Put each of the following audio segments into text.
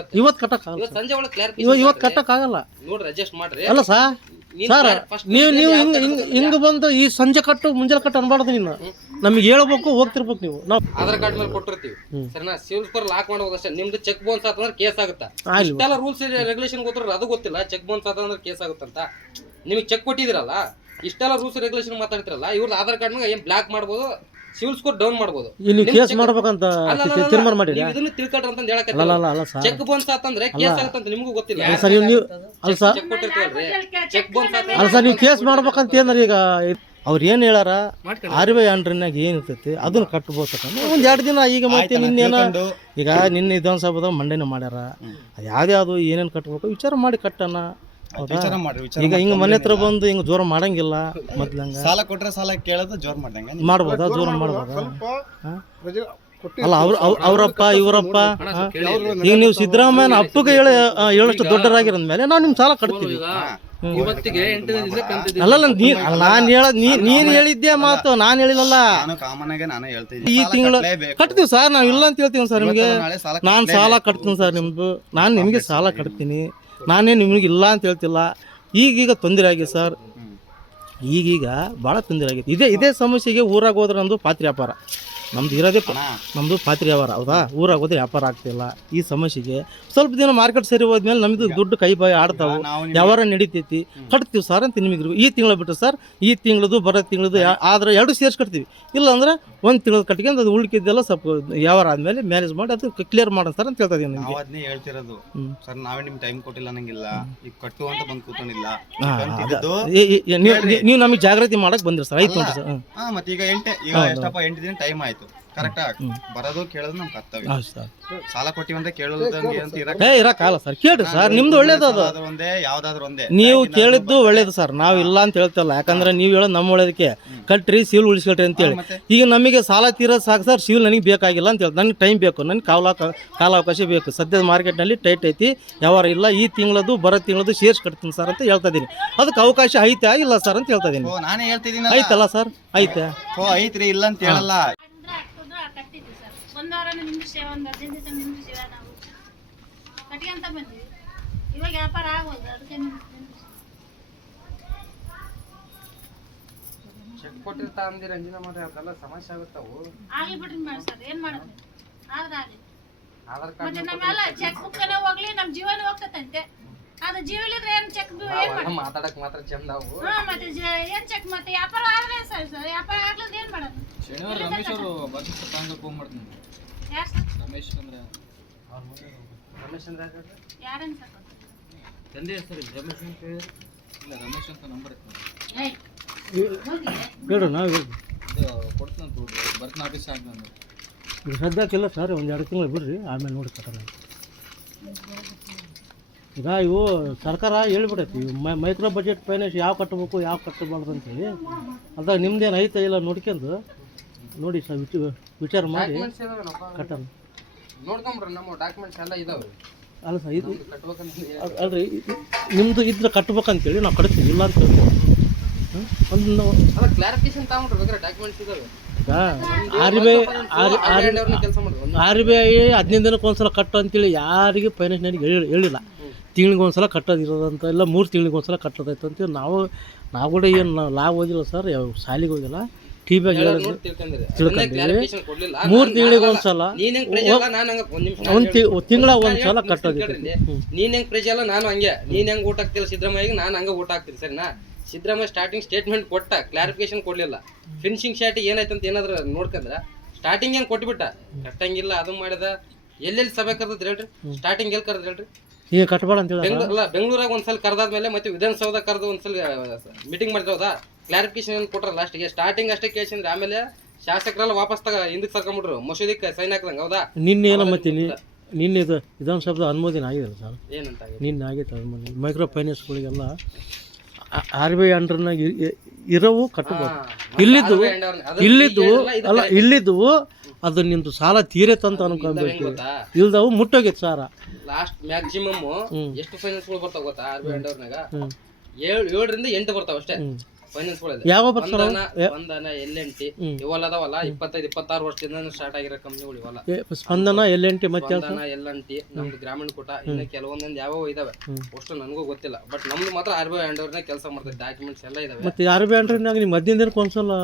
ಇವತ್ತು ಇವತ್ತು ಸಂಜೆ ಒಳಗೆ ಇವತ್ತು ಕಟ್ಟಕ್ಕಾಗಲ್ಲ ನೋಡ್ರಿ ಅಡ್ಜಸ್ಟ್ ಮಾಡ್ರಿ. ಅಲ್ಲ ಸಾ? ಸರ್ ನೀವು ನೀವು ಹಿಂಗ್ ಹಿಂಗ್ ಹಿಂಗ್ ಬಂದು ಈ ಸಂಜೆ ಕಟ್ಟು ಮುಂಜಾನೆ ಕಟ್ಟು ಅನ್ಬಾರ್ದು ನೀನು. ನಮಗೆ ಹೇಳ್ಬೇಕು ಹೋಗ್ತಿರ್ಬೇಕು ನೀವು. ನಾವು ಆಧಾರ್ ಕಾರ್ಡ್ ಮೇಲೆ ಕೊಟ್ಟಿರ್ತೀವಿ. ಸರಿನಾ ಸಿವಿಲ್ ಸ್ಕೋರ್ ಲಾಕ್ ಮಾಡ್ಬೋದು ಅಷ್ಟೇ. ನಿಮ್ದು ಚೆಕ್ ಬೌನ್ಸ್ ಆತಂದ್ರೆ ಕೇಸ್ ಆಗುತ್ತೆ. ಇಷ್ಟೆಲ್ಲ ರೂಲ್ಸ್ ರೆಗ್ಯುಲೇಷನ್ ಗೊತ್ತಿರೋ ಅದು ಗೊತ್ತಿಲ್ಲ. ಚೆಕ್ ಬೌನ್ಸ್ ಆತಂದ್ರೆ ಕೇಸ್ ಆಗುತ್ತಂತ. ನಿಮಗೆ ಚೆಕ್ ಕೊಟ್ಟಿದಿರಲ್ಲ ಇಷ್ಟೆಲ್ಲ ರೂಲ್ಸ್ ರೆಗ್ಯುಲೇಷನ್ ಮಾತಾಡ್ತಿರಲ್ಲ? ಇವ್ರದ್ದು ಆಧಾರ್ ಕಾರ್ಡ್ ಮೇಲೆ ಏನ್ ಬ್ಲಾಕ್ ಮಾಡ್ಬೋದು? ಸಿವಿಲ್ ಸ್ಕೋರ್ ಡೌನ್ ಮಾಡಬಹುದು ಇಲ್ಲಿ ನೀವು ಕೇಸ್ ಮಾಡ್ಬೇಕಂತ ತೀರ್ಮಾನ ಮಾಡಿರಿ ನೀವು ಇದನ್ನ ತಿಳ್ಕೊಳ್ರಿ ಅಂತ ಹೇಳಕ್ಕೆ ಅಲ್ಲ ಅಲ್ಲ ಅಲ್ಲ ಸರ್. ಚೆಕ್ ಬೌನ್ಸ್ ಆತಂದ್ರೆ ಕೇಸ್ ಅಂತ ನಿಮಗೂ ಗೊತ್ತಿಲ್ಲ. ಅಲ್ಲ ಸರ್ ನೀವು ನೀವು ಅಲ್ಲ ಸರ್. ಚೆಕ್ ಕೊಟ್ಟಿರ್ತೀವಲ್ರಿ. ಚೆಕ್ ಬೌನ್ಸ್ ಅಲ್ಲ ಸರ್ ನೀವು ಕೇಸ್ ಮಾಡ್ಬೇಕಂತ ಏನಾರ ಈಗ ಅವ್ರು ಏನು ಹೇಳಾರ ಆರ್ ಬಿ ಅಂಡ್ರಿನಾಗ ಏನು ಇರ್ತೈತಿ? ಅದನ್ನ ಕಟ್ಬೋದು ತಕೊಂಡು ಒಂದು ಎರಡು ದಿನ ಈಗ ಮತ್ತೆ ನಿನ್ನೇನ ಈಗ ನಿನ್ನೆ ವಿಧಾನಸಭಾದಾಗ ಮಂಡನೆ ಮಾಡ್ಯಾರ. ಯಾವ್ದ್ಯಾವ್ದು ಏನೇನು ಕಟ್ಬೇಕು? ವಿಚಾರ ಮಾಡಿ ಕಟ್ಟಣ. ವಿಚಾರ ಮಾಡ್ರಿ ವಿಚಾರ ಈಗ ಹಿಂಗೆ ಮನೆ ಹತ್ರ ಬಂದು ಹಿಂಗೆ ಜೋರ ಮಾಡಂಗಿಲ್ಲ ಮೊದ್ಲಂಗ ಸಾಲ ಕೊಟ್ರೆ ಸಾಲ ಕೇಳೋದು ಜೋರ್ ಮಾಡ್ದಂಗ ಮಾಡ್ಬೋದಾ? ಜೋರ ಮಾಡ್ಬೋದಾ? ಅಲ್ಲ ಅವ್ರ ಅವ್ರ- ಅವರಪ್ಪ ಇವರಪ್ಪ? ಈಗ ನೀವು ಸಿದ್ದರಾಮಯ್ಯನ ಅಪ್ಪಗೆ ಹೇಳ ಹೇಳಷ್ಟು ದೊಡ್ಡರಾಗಿರೋದ್ ಮೇಲೆ ನಾವು ನಿಮ್ಮ ಸಾಲ ಕಟ್ತೀವಿ. ಇವತ್ತಿಗೆ ಅಲ್ಲಲ್ಲ ನೀ ನಾನು ಹೇಳ ನೀ ನೀನ್ ಹೇಳಿದ್ದೆ ಮಾತು ನಾನು ಹೇಳಿಲ್ಲಲ್ಲ. ಈ ತಿಂಗಳು ಕಟ್ತೀವಿ ಸರ್ ನಾವು ಇಲ್ಲ ಅಂತ ಹೇಳ್ತೀವಿ ಸರ್ ನಿಮಗೆ. ನಾನು ಸಾಲ ಕಟ್ತೀನಿ ಸರ್ ನಿಮ್ದು. ನಾನು ನಿಮಗೆ ಸಾಲ ಕಟ್ತೀನಿ. ನಾನೇ ನಿಮಗೆ ಇಲ್ಲ ಅಂತ ಹೇಳ್ತಿಲ್ಲ. ಈಗೀಗ ತೊಂದರೆ ಆಗಿದೆ ಸರ್. ಈಗೀಗ ಭಾಳ ತೊಂದರೆ ಆಗಿದೆ. ಇದೇ ಇದೇ ಸಮಸ್ಯೆಗೆ ಊರಾಗ ಹೋದ್ರೆ ನಮ್ಮದು ಪಾತ್ರೆ ವ್ಯಾಪಾರ. ನಮ್ದು ಇರೋದೇ ಪ- ನಮ್ಮದು ಪಾತ್ರೆ ವ್ಯವಹಾರ ಹೌದಾ? ಊರಾಗ ಹೋದ್ರೆ ವ್ಯಾಪಾರ ಆಗ್ತಿಲ್ಲ. ಈ ಸಮಸ್ಯೆಗೆ ಸ್ವಲ್ಪ ದಿನ ಮಾರ್ಕೆಟ್ ಸರಿ ಹೋದ್ಮೇಲೆ ನಮ್ದು ದುಡ್ಡು ಕೈ ಬಾಯಿ ಆಡ್ತಾವೆ. ವ್ಯವಹಾರ ನಡೀತೈತಿ. ಕಟ್ತೀವಿ ಸರ್ ಅಂತ ನಿಮಗೆ ಈ ತಿಂಗಳ ಬಿಟ್ಟು ಸರ್ ಈ ತಿಂಗಳದು ಬರೋ ತಿಂಗಳದು ಆದ್ರೆ ಎರಡು ಸೇರ್ಸ್ ಕಟ್ತೀವಿ ಇಲ್ಲ ಅಂದ್ರೆ ಒಂದು ತಿಂಗಳ ಕಟ್ಕೊಂಡು ಅದು ಉಳ್ಕಿದ್ದೆಲ್ಲ ಸ್ವಲ್ಪ ವ್ಯವಹಾರ ಆದಮೇಲೆ ಮ್ಯಾನೇಜ್ ಮಾಡಿ ಅದು ಕ್ಲಿಯರ್ ಮಾಡೋಣ ಸರ್ ಅಂತ ಹೇಳ್ತಾ ಇದೀನಿ ನಿಮಗೆ. ನಾವು ಅದನ್ನೇ ಹೇಳ್ತಿರೋದು. ಹ್ಮ್. ಸರ್ ನಾವೇ ನಿಮ್ಗೆ ಟೈಮ್ ಕೊಟ್ಟಿಲ್ಲ ನಂಗಿಲ್ಲ. ಈಗ ಕಟ್ಟು ಅಂತ ಬಂದು ಕೂತ್ಕೊಂಡಿಲ್ಲ. ಹಾ, ನೀವು ನಮಗೆ ಜಾಗೃತಿ ಮಾಡಕ್ಕೆ ಬಂದ್ರಿ ಸರ್ ಆಯ್ತು ನೋಡಿ ಸರ್ ಹ್ಮ್. ಹಾ ಮತ್ತೆ ಈಗ ಎಂಟೆ ಈಗ ಎಷ್ಟಪ್ಪ ಎಂಟು ದಿನ ಟೈಮ್ ಆಯ್ತು. ಕರೆಕ್ಟ್ ಬರೋದು ಕೇಳೋದು ನಮ್ ಕರ್ತವ್ಯ. ಸರ್ ಸಾಲ ಕೊಟ್ಟಿವಂತ ಕೇಳೋದಂಗೆ ಅಂತ ಇರಕ್ ಏ ಇರಕ್ಕಾಗಲ್ಲ ಸರ್. ಕೇಳ್ರಿ ಸರ್ ನಿಮ್ದು ಒಳ್ಳೇದು ಅದು. ಯಾವ್ದಾದ್ರು ಒಂದೇ ಯಾವ್ದಾದ್ರು ಒಂದೇ. ನೀವು ಕೇಳಿದ್ದು ಒಳ್ಳೇದು ಸರ್. ನಾವು ಇಲ್ಲ ಅಂತ ಹೇಳ್ತಲ್ಲ ಯಾಕಂದ್ರೆ ನೀವು ಹೇಳೋದು ನಮ್ಮ ಒಳ್ಳೇದಕ್ಕೆ. ಕಟ್ರಿ ಸಿವಿಲ್ ಉಳಿಸ್ಕೊಳ್ರಿ ಅಂತೇಳಿ? ಈಗ ನಮಗೆ ಸಾಲ ತೀರೋದು ಸಾಕು ಸರ್. ಸಿವಿಲ್ ನನಗೆ ಬೇಕಾಗಿಲ್ಲ ಅಂತ ಹೇಳಿ ನನಗೆ ಟೈಮ್ ಬೇಕು. ನನಗೆ ಕಾಲ ಕಾಲಾವಕಾಶ ಬೇಕು. ಸದ್ಯದ ಮಾರ್ಕೆಟ್ನಲ್ಲಿ ಟೈಟ್ ಐತಿ. ವ್ಯವಹಾರ ಇಲ್ಲ ಈ ತಿಂಗಳದು ಬರೋ ತಿಂಗಳದು ಶೇರ್ಸ್ ಕಟ್ತೀನಿ ಸರ್ ಅಂತ ಹೇಳ್ತಾ ಇದ್ದೀನಿ ಅದಕ್ಕೆ ಅವಕಾಶ ಐತೆ ಇಲ್ಲ ಸರ್ ಅಂತ ಹೇಳ್ತಾ ಇದ್ದೀನಿ ಓ ನಾನೇ ಹೇಳ್ತಿದ್ದೀನಲ್ಲ. ಐತಲ್ಲ ಸರ್? ಐತೆ ಓ ಐತ್ರಿ ಇಲ್ಲ ಅಂತ ಹೇಳಲ್ಲ. ಕಟ್ಟಿದ್ವಿ ಸರ್ ಒಂದು ವಾರ ನಿಮಿಷ ಒಂದು ಹದಿನೈದು ದಿವಸ ನಿಂದಿಸೇವೆ ನಾವು ಕಟ್ಕೊಂತ ಬಂದ್ವಿ. ಇವಾಗ ವ್ಯಾಪಾರ ಆಗೋದು ಅದಕ್ಕೆ ಚೆಕ್ ಕೊಟ್ಟಿರ್ತಾ ಅಂದಿರ ಅಂಜಿನ ಮಾಡ್ರಿ ಅದೆಲ್ಲ ಸಮಸ್ಯೆ ಆಗುತ್ತಾವು ಆಗ್ಲಿ ಬಿಡ್ರಿ ಮಾಡಿ ಸರ್ ಏನ್ ಮಾಡೋದು? ಆದ್ರೆ ಆಗ್ಲಿ. ಆಧಾರ್ ಕಾರ್ಡ್ ಮತ್ತೆ ನಮ್ಮೆಲ್ಲ ಚೆಕ್ ಬುಕ್ ಹೋಗ್ಲಿ ನಮ್ ಜೀವನ ಹೋಗ್ತದಂತೆ ಅದು ಜೀವ ಇಲ್ಲದ್ರೆ ಏನು ಚೆಕ್ ಏನು ಮಾಡಿ ಮಾತಾಡಕ್ ಮಾತ್ರ ಚಂದ ಅವು. ಹಾ ಮತ್ತೆ ಜ- ಏನ್ ಚೆಕ್ ಮತ್ತೆ? ವ್ಯಾಪಾರ ಆದ್ರೆ ಸರ್ ಸರ್ ವ್ಯಾಪಾರ ಆಗ್ಲಿಲ್ಲ ಏನು ಮಾಡೋದು? ಶನಿವಾರ ರಮೇಶ್ ಅವರು ಬಸ್ ತಗೊಂಡು ಫೋನ್ ಮಾಡ್ತೀನಿ ಯಾರು ಸರ್? ರಮೇಶ್ ಅಂದ್ರೆ? ರಮೇಶ್ ಅಂದ್ರೆ ಯಾರು? ಯಾರೇನು ಸರ್? ತಂದೆ ಹೆಸರು ರಮೇಶ್ ಅಂತ ಹೇಳಿ. ಇಲ್ಲ ರಮೇಶ್ ಅಂತ ನಂಬರ್ ಇತ್ತು ಏಯ್ ನಾ ನಾವು ಇದು ಕೊಡ್ತೀನಿ ಬರ್ತೀನಿ ಆಫೀಸ್ ಆಗಿ ನಾನು ಸದ್ಯಕ್ಕಿಲ್ಲ ಸರ್ ಒಂದು ಎರಡು ತಿಂಗಳು ಬಿಡ್ರಿ ಆಮೇಲೆ ನೋಡಿ ಈಗ ಇವು ಸರ್ಕಾರ ಹೇಳ್ಬಿಡೈತಿ ಮೈಕ್ರೋ ಬಜೆಟ್ ಫೈನಾನ್ಸ್ ಯಾವ ಕಟ್ಟಬೇಕು ಯಾವ ಕಟ್ಟಬಾರ್ದು ಅಂತೇಳಿ. ಅದಾಗ ನಿಮ್ದೇನು ಐತೆ ಇಲ್ಲ ನೋಡ್ಕೊಂಡು ನೋಡಿ ಸರ್ ವಿಚ ವಿಚಾರ ಮಾಡಿ ಕಟ್ಟೋಣ. ನೋಡ್ಕೊಂಬ್ರಿ ನಮ್ಮ ಡಾಕ್ಯುಮೆಂಟ್ಸ್ ಎಲ್ಲ ಇದಾವೆ. ಅಲ್ಲ ಸರ್ ಇದು ಅಲ್ರಿ ನಿಮ್ಮದು ನಿಮ್ದು ಇದ್ರೆ ಕಟ್ಬೇಕಂತೇಳಿ ನಾವು ಕಟ್ತೀವಿ ಇಲ್ಲ ಅಂತ? ಒಂದು ಅಲ್ಲ ಕ್ಲಾರಿಫಿಕೇಶನ್ ತಗೊಂಡ್ರಿ ಬೇಕಾದ್ರೆ ಡಾಕ್ಯುಮೆಂಟ್ಸ್ ಇದಾವೆ. R B I R B I ಹದಿನೈದು ದಿನಕ್ಕೆ ಒಂದ್ಸಲ ಕಟ್ಟು ಅಂತೇಳಿ ಯಾರಿಗೂ ಫೈನಾನ್ಸ್ನವ್ರಿಗೆ ಹೇಳಿ ಹೇಳಿಲ್ಲ. ತಿಂಗ್ಳಿಗೆ ಒಂದ್ಸಲ ಕಟ್ಟೋದು ಇರೋದಂತ ಇಲ್ಲ ಮೂರು ತಿಂಗ್ಳಿಗೆ ಒಂದ್ಸಲ ಕಟ್ಟೋದಾಯ್ತು ಅಂತೇಳಿ ನಾವು ನಾವು ಕೂಡ ಏನು ನಾವು ಲಾಭ ಓದಿಲ್ಲ ಸರ್ ಯಾವ ಶಾಲೆಗೆ ಹೋಗಿಲ್ಲ. ಟಿ ಬ್ಯಾಗ್ ತಿಳ್ಕೊಂಡಿದ್ದೀವಿ ಮೂರು ನಾನ್- ತಿಂಗಳಿಗೆ ನಾನಲ್ಲ. ಒಂದ್ಸಲ ನೀನ್ ಹೆಂಗ್ ಪ್ರಜೆ ಅಲ್ಲ ನಾನು ಹಂಗ ಒಂದ್ ತಿ ತಿಂಗಳ ಒಂದು ಸಲ ಕಟ್ಟೋದಿತ್ತು ನೀನು ಹೆಂಗೆ ಪ್ರಜೆ ಅಲ್ಲ ನಾನು ಹಂಗೆ. ನೀನು ಹೆಂಗೆ ಊಟ ಹಾಕ್ತಿಲ್ಲ ಸಿದ್ದರಾಮಯ್ಯಗೆ ನಾನು ಹಂಗ ಊಟ ಹಾಕ್ತೀನಿ ಸರಿನಾ? ಸಿದ್ದರಾಮಯ್ಯ ಸ್ಟಾರ್ಟಿಂಗ್ ಸ್ಟೇಟ್ಮೆಂಟ್ ಕೊಟ್ಟ ಕ್ಲಾರಿಫಿಕೇಶನ್ ಕೊಡ್ಲಿಲ್ಲ. ಫಿನಿಶಿಂಗ್ ಶಾರ್ಟ್ ಏನಾಯ್ತು ಅಂತ ಏನಾದ್ರು ನೋಡ್ಕಂದ್ರ ಸ್ಟಾರ್ಟಿಂಗ್ ಹೆಂಗ್ ಕೊಟ್ಬಿಟ್ಟ? ಕಟ್ಟಂಗಿಲ್ಲ ಅದು ಮಾಡಿದ. ಎಲ್ಲೆಲ್ಲಿ ಸಭೆ ಕರೆದ್ರಿ ಹೇಳ್ರಿ? ಸ್ಟಾರ್ಟಿಂಗ್ ಎಲ್ಲಿ ಕರೆದ್ರಿ ಹೇಳ್ರಿ? ಈಗ ಕಟ್ಬೇಡ ಅಂತ ಹೇಳ ಬೆಂಗಳೂರು ಅಲ್ಲ ಬೆಂಗಳೂರಾಗ ಒಂದ್ಸಲ ಕರ್ದಾದ್ಮೇಲೆ ಮತ್ತೆ ವಿಧಾನಸೌಧ ಕರೆದು ಒಂದ್ಸಲ ಮೀಟಿಂಗ್ ಮಾಡಿದ್ರೌದಾ ಕ್ಲಾರಿಫಿಕೇಶನ್ ಕೊಟ್ರ ಲಾಸ್ಟ್ಗೆ ಸ್ಟಾರ್ಟಿಂಗ್ ಅಷ್ಟೇ ಕೇಳಿಸಿದ್ರೆ ಆಮೇಲೆ ಶಾಸಕರೆಲ್ಲ ವಾಪಸ್ ತಗ ಹಿಂದಕ್ಕೆ ಸರ್ಕೊಂಡ್ಬಿಟ್ರು ಮಸೂದಿಕ್ಕೆ ಸೈನ್ ಹಾಕ್ದಂಗ ಹೌದಾ? ನಿನ್ನೆ ಏನೋ ಮತ್ತೆ ನಿನ್ನೆ ಇದು ವಿಧಾನಸಭದ ಅನುಮೋದನೆ ಆಗಿದೆ ಸರ್? ಏನಂತ ಆಗಿದೆ? ನಿನ್ನೆ ಆಗೈತೆ ಅನುಮೋದನೆ. ಮೈಕ್ರೋ ಫೈನಾನ್ಸ್ಗಳಿಗೆಲ್ಲ ಆರ್ ಬಿ ಐ ಅಂಡರ್ನಾಗ ಇರವು ಕಟ್ಟಬಾರ್ದು ಹಾ, ಇಲ್ಲಿದ್ದು RBI and ಅದು ಇಲ್ಲಿದ್ದು ಈಗ ಅಲ್ಲ ಇಲ್ಲಿದ್ದು ಅದು ನಿಂದು ಸಾಲ ತೀರೈತಂತ ಗೊತ್ತಾ? ಇಲ್ದವು ಮುಟ್ಟೋಗೈತೆ ಸಾರ ಲಾಸ್ಟ್ ಮ್ಯಾಕ್ಸಿಮಮ್ ಎಷ್ಟು ಎಷ್ಟು ಫೈನಾನ್ಸ್ಗಳು ಬರ್ತಾವ ಗೊತ್ತಾ ಆರ್ ಬಿ ಐ ಅವ್ರನಾಗ ಹ್ಮ್. ಏಳು ಏಳರಿಂದ ಎಂಟು ಬರ್ತಾವ ಅಷ್ಟೇ ಫೈನಾನ್ಸ್ ಫೈನಾನ್ಸ್ ಯಾವ ಬರ್ತಾರ ಸ್ಪಂದನ ಎಲ್ ಎನ್ ಟಿ ಇವೆಲ್ಲ ಅದಾವಲ್ಲ ಇಪ್ಪತ್ತೈದು ಇಪ್ಪತ್ತಾರು ವರ್ಷದಿಂದ ಸ್ಟಾರ್ಟ್ ಆಗಿರೋ ಕಂಪ್ನಿಗಳು ಇವೆಲ್ಲ. ಸ್ಪಂದನ ಎಲ್ ಎನ್ ಟಿ ಮತ್ತೆ ಸ್ಪಂದನ ಎಲ್ ಎನ್ ಟಿ ನಮ್ದು ಗ್ರಾಮೀಣ ಕೂಟ ಇನ್ನು ಕೆಲವೊಂದೊಂದು ಯಾವ ಇದಾವೆ. ಅಷ್ಟು ನನಗೂ ಗೊತ್ತಿಲ್ಲ. ಬಟ್ ನಮ್ದು ಮಾತ್ರ ಆರ್ ಬಿ ಐ ಹ್ಯಾಂಡ್ ಕೆಲಸ ಮಾಡ್ತಾರೆ ಡಾಕ್ಯುಮೆಂಟ್ಸ್ ಎಲ್ಲ ಇದಾವೆ. ಮತ್ತೆ ಯಾರು ಬ್ಯಾಂಡ್ರಿನಾಗ ನಿಮ್ಮ ಹದಿನೈದು ದಿನಕ್ಕೆ ಒಂದ್ಸಲ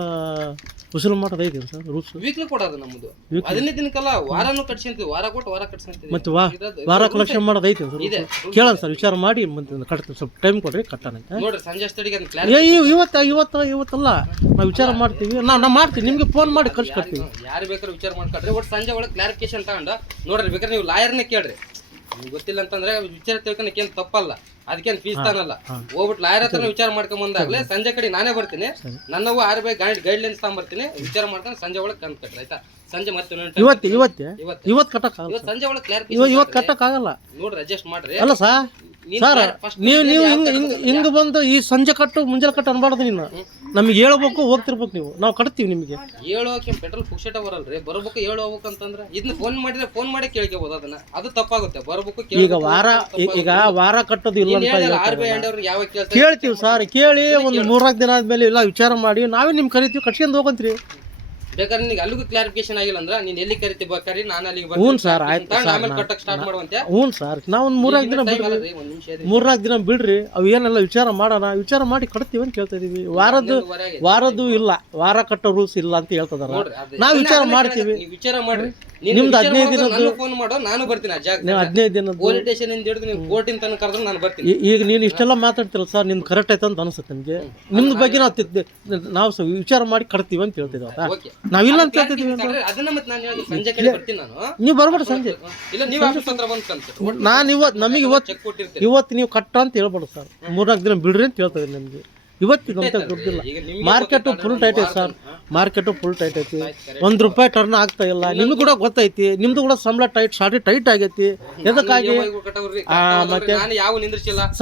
ವಸೂಲು ಮಾಡೋದು ಐತಿ ಸರ್ ರೂಲ್ಸ್ ವೀಕ್ಲಿ ಕೊಡೋದು ನಮ್ದು. ಹದಿನೈದು ದಿನಕ್ಕಲ್ಲ ವಾರನೂ ಕಟ್ಸ್ಕೊಂತೀವಿ ವಾರ ಕೊಟ್ಟು ವಾರ ಕಟ್ಸ್ಕೊಂತೀವಿ ಮತ್ತೆ ವಾ ವಾರ ಕಲೆಕ್ಷನ್ ಮಾಡೋದು ಐತಿ ಸರ್ ಇದೆ. ಕೇಳೋಣ ಸರ್ ವಿಚಾರ ಮಾಡಿ ಮತ್ತೆ ಕಟ್ತೀವಿ ಸ್ವಲ್ಪ ಟೈಮ್ ಕೊಡ್ರಿ ಕಟ್ಟೋಣ ನೋಡ್ರಿ ಸಂಜೆ ಅಷ್ಟೊತ್ತಿಗೆ ಅದನ್ನ ಏ ಇವತ್ತು ಇವತ್ತು ಇವತ್ತ ಇವತ್ತಲ್ಲ? ನಾವು ವಿಚಾರ ಮಾಡ್ತೀವಿ. ನಾವು ನಾವು ಮಾಡ್ತೀವಿ ನಿಮಗೆ ಫೋನ್ ಮಾಡಿ ಕಳ್ಸಿ ಕೊಡ್ತೀವಿ ಯಾರು ಬೇಕಾದ್ರೂ ವಿಚಾರ ಮಾಡ್ಕೊಳ್ರಿ ಒಟ್ಟು ಸಂಜೆ ಒಳಗೆ ಕ್ಲಾರಿಫಿಕೇಶನ್ ತಗೊಂಡು ನೋಡ್ರಿ ಬೇಕಾದ್ರೆ ನೀವು ಲಾಯರ್ನೇ ಕೇಳ್ರಿ. ನಿಮ್ಗೆ ಗೊತ್ತಿಲ್ಲ ಅಂತಂದ್ರೆ ವಿಚಾರ ತಿಳ್ಕೊಳಕ್ಕೆ ಏನು ತಪ್ಪಲ್ಲ. ಅದಕ್ಕೇನು ಫೀಸ್ ತಾನಲ್ಲ ಹೋಗ್ಬಿಟ್ಟು ಲಾಯರ್ ಹತ್ರ ವಿಚಾರ ಮಾಡ್ಕೊಂಡ್ ಬಂದಾಗ್ಲೇ ಸಂಜೆ ಕಡೆ ನಾನೇ ಬರ್ತೀನಿ. ನನ್ನವು R B I guide guidelines ತಗೊಂಬರ್ತೀನಿ. ವಿಚಾರ ಮಾಡ್ಕೊಂಡು ಸಂಜೆ ಒಳಗೆ ತಂದು ಕಟ್ರಿ ಆಯ್ತಾ? ಸಂಜೆ ಮತ್ತೆ ಇನ್ನೊಂದ್ time ಇವತ್ತು ಇವತ್ತೇ? ಇವತ್ತು. ಇವತ್ತು ಕಟ್ಟಕ್ಕಾಗಲ್ಲ ಇವತ್ತು ಸಂಜೆ ಒಳಗೆ ಇವ ಇವತ್ತು ಇವತ್ತು ಕಟ್ಟಕ್ಕಾಗಲ್ಲ ನೋಡ್ರಿ ಅಡ್ಜಸ್ಟ್ ಮಾಡ್ರಿ. ಅಲ್ಲ ನೀನ್ ಸರ್ first ನೀವು ನೀವು ಹಿಂಗ್ ಹಿಂಗೆ ಬಂದು ಈ ಸಂಜೆ ಕಟ್ಟು ಮುಂಜಾನೆ ಕಟ್ಟು ಅನ್ಬಾರ್ದು ನೀನು. ನಮಗೆ ಹೇಳ್ಬೇಕು ಹೋಗ್ತಿರ್ಬೇಕು ನೀವು. ನಾವು ಕಟ್ತೀವಿ ನಿಮಗೆ. ಹೇಳೋಕೆ ಪೆಟ್ರೋಲ್ ಪುಕ್ಷಟ ಬರಲ್ರಿ ಬರ್ಬೇಕು ಹೇಳು ಹೋಗ್ಬೇಕು ಅಂತಂದ್ರೆ ಇದನ್ನ ಫೋನ್ ಮಾಡಿದ್ರೆ ಫೋನ್ ಮಾಡಿ ಕೇಳ್ಕೋಬಹುದು ಅದನ್ನ. ಅದು ತಪ್ಪಾಗುತ್ತೆ. ಬರ್ಬೇಕು ಈಗ ವಾರ ಈ- ಈಗ ವಾರ ಕಟ್ಟೋದು ಇಲ್ಲ ಅಂತ ಆರ್ ಯಾವ ಕೆಲಸ ಕೇಳ್ತೀವಿ ಸರ್ ಕೇಳಿ ಒಂದು ಮೂರ್ನಾಲ್ಕು ದಿನ ಆದ್ಮೇಲೆ ಎಲ್ಲ ವಿಚಾರ ಮಾಡಿ. ನಾವೇ ನಿಮ್ ಕರಿತೀವಿ ಕಟ್ಸ್ಕೊಂಡು ಹೋಗಂತ್ರಿ. ಬೇಕಾದ್ರೆ ನಿನಗೆ ಅಲ್ಲಿಗೂ ಕ್ಲಾರಿಫಿಕೇಶನ್ ಆಗಿಲ್ಲ ಅಂದ್ರೆ ನೀನ್ ಎಲ್ಲಿ ಕರಿತಿ ಬೇಕಾರಿ ನಾನು ಅಲ್ಲಿಗೆ ಹ್ಞೂ ಸರ್ ಆಯ್ತು ಆಮೇಲೆ ಕಟ್ಟಕ್ ಸ್ಟಾರ್ಟ್ ಮಾಡುವಂತೆ ಹ್ಞೂ ಸರ್. ನಾವು ಒಂದು ಮೂರ್ನಾಲ್ಕು ದಿನ ಬಿಡ್ರಿ. ಮೂರ್ನಾಲ್ಕು ದಿನ ಬಿಡ್ರಿ. ಅವು ಏನೆಲ್ಲ ವಿಚಾರ ಮಾಡೋಣ ವಿಚಾರ ಮಾಡಿ ಕಟ್ತೀವಿ ಅಂತ ಕೇಳ್ತಾ ಇದೀವಿ. ವಾರದ್ದು ವಾರದ್ದು ಇಲ್ಲ. ವಾರ ಕಟ್ಟೋ ರೂಲ್ಸ್ ಇಲ್ಲ ಅಂತ ಹೇಳ್ತದಾರ ನಾವು ವಿಚಾರ ಮಾಡ್ತೀವಿ. ವಿಚಾರ ಮಾಡ್ರಿ. ನಿಮ್ದು ಹದಿನೈದು ದಿನ ದಿನದ್ದು- ಫೋನ್ ಮಾಡೋ ನಾನು ಬರ್ತೀನಿ ಆ ಜಾಗ ನೀವು ಹದಿನೈದು ದಿನದ್ದು ಪೊಲೀಸ್ ಸ್ಟೇಷನ್ ಇಂದ ಹಿಡಿದು ನೀವು ಕೋರ್ಟಿನ ತನಕ ಕರೆದ್ರೆ ನಾನು ಬರ್ತೀನಿ. ಈ- ಈಗ ನೀನು ಇಷ್ಟೆಲ್ಲ ಮಾತಾಡ್ತಿರಲ್ಲ ಸರ್ ನಿಮ್ದು ಕರೆಕ್ಟ್ ಆಯ್ತು ಅಂತ ಅನಿಸುತ್ತೆ ನಿಮಗೆ. ನಿಮ್ದು ಬಗ್ಗೆ ನಾವು ತಿದ್ದೆ- ನಾವು ಸ ವಿಚಾರ ಮಾಡಿ ಕಟ್ತೀವಿ ಅಂತ ಹೇಳ್ತಿದ್ವಿ ಓಕೆ. ನಾವಿಲ್ಲ ಅಂತ ಹೇಳ್ತಿದ್ದೀವಿ ಅಂತ? ಅದನ್ನ ಮತ್ತೆ ನಾನು ಹೇಳಿದೆ. ಸಂಜೆ ಕಡೆ ಬರ್ತೀನಿ ನಾನು. ನೀವು ಬರ್ಬೇಡ ಸಂಜೆ. ಇಲ್ಲ ನೀವು ಆಫೀಸ್ ಹತ್ರ ಬಂದು ಕಂತು ನಾನು ಇವತ್ತು ನಮಗೆ ಇವತ್ತು ಚೆಕ್ ಕೊಟ್ಟಿರ್ತೀನಿ. ಇವತ್ತು ನೀವು ಕಟ್ಟ ಅಂತ ಹೇಳ್ಬೋದು ಸರ್ ಮೂರ್ನಾಲ್ಕು ದಿನ ಬಿಡ್ರಿ ಅಂತ ಹೇಳ್ತಾ ಇದ್ದೀನಿ ನಿಮಗೆ. ಇವತ್ತಿಗೆ ಅಂತ ಈಗ ಮಾರ್ಕೆಟು ಫುಲ್ ಟೈಟ್ ಐತೆ ಸರ್. ಮಾರ್ಕೆಟು ಫುಲ್ ಟೈಟ್ ಐತಿ. ಒಂದು ರೂಪಾಯಿ ಟರ್ನ್ ಆಗ್ತಾ ಇಲ್ಲ. ನಿಮ್ಗೆ ಕೂಡ ಗೊತ್ತೈತಿ. ನಿಮ್ದು ಕೂಡ ಸಂಬಳ ಟೈಟ್ ಶಾರ್ಟಿ ಟೈಟ್ ಆಗೈತಿ. ಎದಕ್ಕಾಗಿ? ಮತ್ತೆ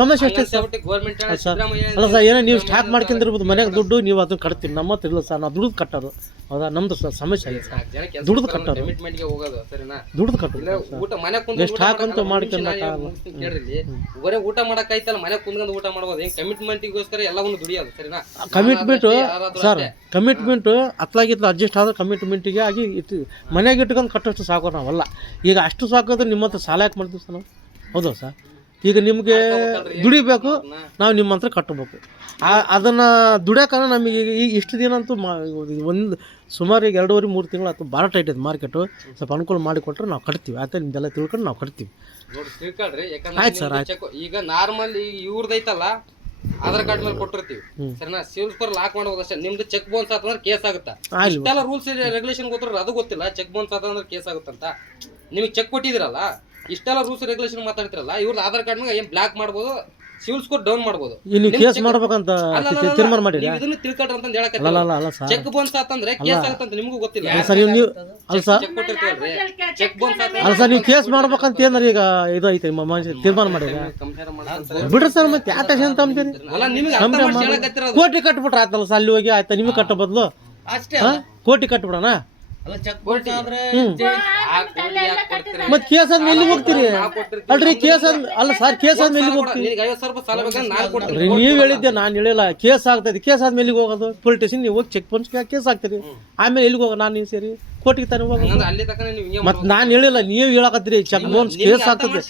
ಸಮಸ್ಯೆ ಅಷ್ಟೇ ಸರ್? ಅಲ್ಲ ಸರ್ ಏನೋ ನೀವು ಸ್ಟಾಕ್ ಮಾಡ್ಕೊಂಡಿರ್ಬೋದು ಮನೆಗೆ ದುಡ್ಡು ನೀವು ಅದನ್ನ ಕಟ್ತೀನಿ ನಮ್ಮ ಹತ್ರ ಇಲ್ಲ ಸರ್. ನಾವು ದುಡ್ದು ಕಟ್ಟೋದು. ಹೌದಾ? ನಮ್ದು ಸರ್ ಸಮಸ್ಯೆ ಆಗಿದೆ ಸರ್. ದುಡ್ದು ಕಟ್ಟೋದು. ದುಡ್ದು ಕಟ್ಟೋದು ಸ್ಟಾಕ್ ಊಟ ಮನೆ ಬರೀ ಊಟ ಹಾಕಂತೂ ಮಾಡಕ್ಕೆ ಮಾಡ್ಕೊಂಡ್ ನಿಮಿಷ ನಾನು ಮುಗ್ಸ್ತೀನಿ ಕೇಳ್ರಿ ಇಲ್ಲಿ. ಬರೇ ಊಟ ಮಾಡಕ್ ಐತಲ್ಲ ಮನೆ ಕುಂದ್ಕೊಂಡು ಊಟ ಮಾಡ್ಬೋದು. ಕಮಿಟ್ಮೆಂಟ್ಗೋಸ್ಕರ ಕಮಿಟ್ಮೆಂಟ್ ಗೋಸ್ಕರ ಎಲ್ಲವನ್ನು ದುಡಿಯೋದು ಸರಿನಾ? ಕಮಿಟ್ಮೆಂಟು ಸರ್ ಕಮಿಟ್ಮೆಂಟ್ ಕಮಿಟ್ಮೆಂಟು ಅತ್ಲಾಗಿತ್ಲ ಅಡ್ಜಸ್ಟ್ ಆದ್ರೆ ಕಮಿಟ್ಮೆಂಟಿಗೆ ಆಗಿ ಇತ್ತು. ಮನೆಗೆ ಇಟ್ಕೊಂಡು ಕಟ್ಟೋಷ್ಟು ಸಾಕು ನಾವಲ್ಲ. ಈಗ ಅಷ್ಟು ಸಾಕೋದ್ರೆ ನಿಮ್ಮ ಹತ್ರ ಸಾಲ ಯಾಕೆ ಮಾಡ್ತೀವಿ ಸರ್ ನಾವು? ಹೌದಾ ಸರ್ ಈಗ ನಿಮಗೆ ದುಡಿಬೇಕು ನಾವು ನಿಮ್ಮ ಹತ್ರ ಕಟ್ಟಬೇಕು ಆ ಅದನ್ನು ದುಡಿಯೋಕೆ ನಮಗೆ ಈಗ ಈಗ ಇಷ್ಟು ದಿನ ಅಂತೂ ಮಾ ಒಂದು ಸುಮಾರು ಈಗ ಎರಡೂವರೆ ಮೂರು ತಿಂಗಳು ಅಥವಾ ಭಾಳ ಟೈಟ್ ಇದೆ ಮಾರ್ಕೆಟು ಸ್ವಲ್ಪ ಅನುಕೂಲ ಮಾಡಿಕೊಟ್ರೆ ನಾವು ಕಟ್ತೀವಿ. ಆಯ್ತಾ? ನಿಮ್ದೆಲ್ಲ ತಿಳ್ಕೊಂಡು ನಾವು ಕಟ್ತೀವಿ. ನೋಡಿ ತಿಳ್ಕೊಳ್ರಿ. ಆಯ್ತು ಯಾಕಂದ್ರೆ ಚೆಕ್ ಈಗ ನಾರ್ಮಲ್ ಇವ್ರದೈತಲ್ಲ ಆಧಾರ್ ಕಾರ್ಡ್ ಮೇಲೆ ಕೊಟ್ಟಿರ್ತೀವಿ. ಸರಿನಾ? ಸಿವಿಲ್ ಸ್ಕೋರ್ ಲಾಕ್ ಮಾಡೋದು ಅಷ್ಟೇ ನಿಮ್ದು ಚೆಕ್ ಬೌನ್ಸ್ ಆತಂದ್ರೆ ಕೇಸ್ ಆಗುತ್ತಾ. ಇಷ್ಟೆಲ್ಲ ರೂಲ್ಸ್ ರೆಗ್ಯುಲೇಷನ್ ಗೊತ್ತಿರೋ ಅದು ಗೊತ್ತಿಲ್ಲ. ಚೆಕ್ ಬೌನ್ಸ್ ಆತಂದ್ರೆ ಕೇಸ್ ಆಗುತ್ತಂತ. ನಿಮಗೆ ಚೆಕ್ ಕೊಟ್ಟಿದಿರಲ್ಲ ಇಷ್ಟೆಲ್ಲ ರೂಲ್ಸ್ ರೆಗ್ಯುಲೇಷನ್ ಮಾತಾಡ್ತಿರಲ್ಲ? ಇವ್ರದ್ದು ಆಧಾರ್ ಕಾರ್ಡ್ ಮೇಲೆ ಏನ್ ಬ್ಲಾಕ್ ಮಾಡ್ಬೋದು? ಸಿವಿಲ್ ಸ್ಕೋರ್ ಡೌನ್ ಮಾಡ್ಬೋದು. ಇಲ್ಲಿ ನೀವು ಕೇಸ್ ಮಾಡ್ಬೇಕಂತ ತೀರ್ಮಾನ ಮಾಡಿರಿ ನೀವು ಇದನ್ನ ತಿಳ್ಕೊಳ್ರಿ ಅಂತ ಹೇಳಕ್ಕೆ ಅಲ್ಲ ಅಲ್ಲ ಅಲ್ಲ ಸರ್. ಚೆಕ್ ಬೌನ್ಸ್ ಆತಂದ್ರೆ ಕೇಸ್ ಆಗುತ್ತಂತ ನಿಮಗೂ ಗೊತ್ತಿಲ್ಲ. ಅಲ್ಲ ಸರ್ ನೀವು ಅಲ್ಲ ಸರ್. ಚೆಕ್ ಕೊಟ್ಟಿರ್ತೀವಲ್ರಿ ಚೆಕ್ ಬೌನ್ಸ್ ಅಲ್ಲ ಸರ್ ನೀವು ಕೇಸ್ ಮಾಡ್ಬೇಕಂತ ಏನಾರ ಈಗ ಇದು ಐತೆ ಮನುಷ್ಯ ತೀರ್ಮಾನ ಮಾಡಿರ ಕಂಪೇರ್ ಬಿಡ್ರಿ ಸರ್ ಮತ್ತೆ ಯಾಕೆ ಅಂತ ತಗೊಂತೀರಿ ಅಲ್ಲ ನಿಮಗೆ ಅರ್ಥ ಮಾಡ್ಸಿ ಹೇಳಕತ್ತಿರೋದು. ಕೋಟಿ ಕಟ್ಬಿಟ್ರೆ ಆತಲ್ಲ ಸರ್ ಅಲ್ಲಿ ಹೋಗಿ ಆಯ್ತಾ ನಿಮಗೆ ಕಟ್ಟೋ ಬದಲು? ಅಷ್ಟೇ ಕೋಟಿ ಕಟ್ಬಿಡೋಣ? ಮತ್ತೆ ಕೇಸ್ ಆದ್ಮೇಲೆ ಎಲ್ಲಿಗೆ ಹೋಗ್ತೀರಿ? ಅಲ್ರಿ ಕೇಸ್ ಆದ್ ಅಲ್ಲ ಸರ್ ಕೇಸ್ ಆದ್ಮೇಲೆ ಎಲ್ಲಿಗೆ ಹೋಗ್ತೀರಿ? ನಿನಗೆ ರೂಪಾಯಿ ಸಾಲ ಬೇಕಂದ್ರೆ ನಾನು ಕೊಡ್ತೀನಿ. ರೀ ನೀವು ಹೇಳಿದ್ದೆ ನಾನು ಹೇಳಿಲ್ಲ. ಕೇಸ್ ಆಗ್ತೈತಿ ಕೇಸ್ ಆದ್ಮೇಲೆ ಎಲ್ಲಿಗೆ ಹೋಗೋದು? ಪೊಲೀಸ್ ಸ್ಟೇಷನ್ ನೀವು ಹೋಗಿ ಚೆಕ್ ಪೋಸ್ಟ್ ಕೇಸ್ ಆಗ್ತೀರಿ ಆಮೇಲೆ ಎಲ್ಲಿಗೆ ಹೋಗೋ ನಾನು ನೀವು ಸೇರಿ? ಕೋರ್ಟಿಗೆ ತಾನೇ ಹೋಗೋದು ಮತ್ತೆ ನಾನು ಹೇಳಿಲ್ಲ ನೀವು ಹೇಳಕತ್ತೀರಿ ಚೆಕ್ ಬೌನ್ಸ್ ಕೇಸ್ ಆಗ್ತದೆ.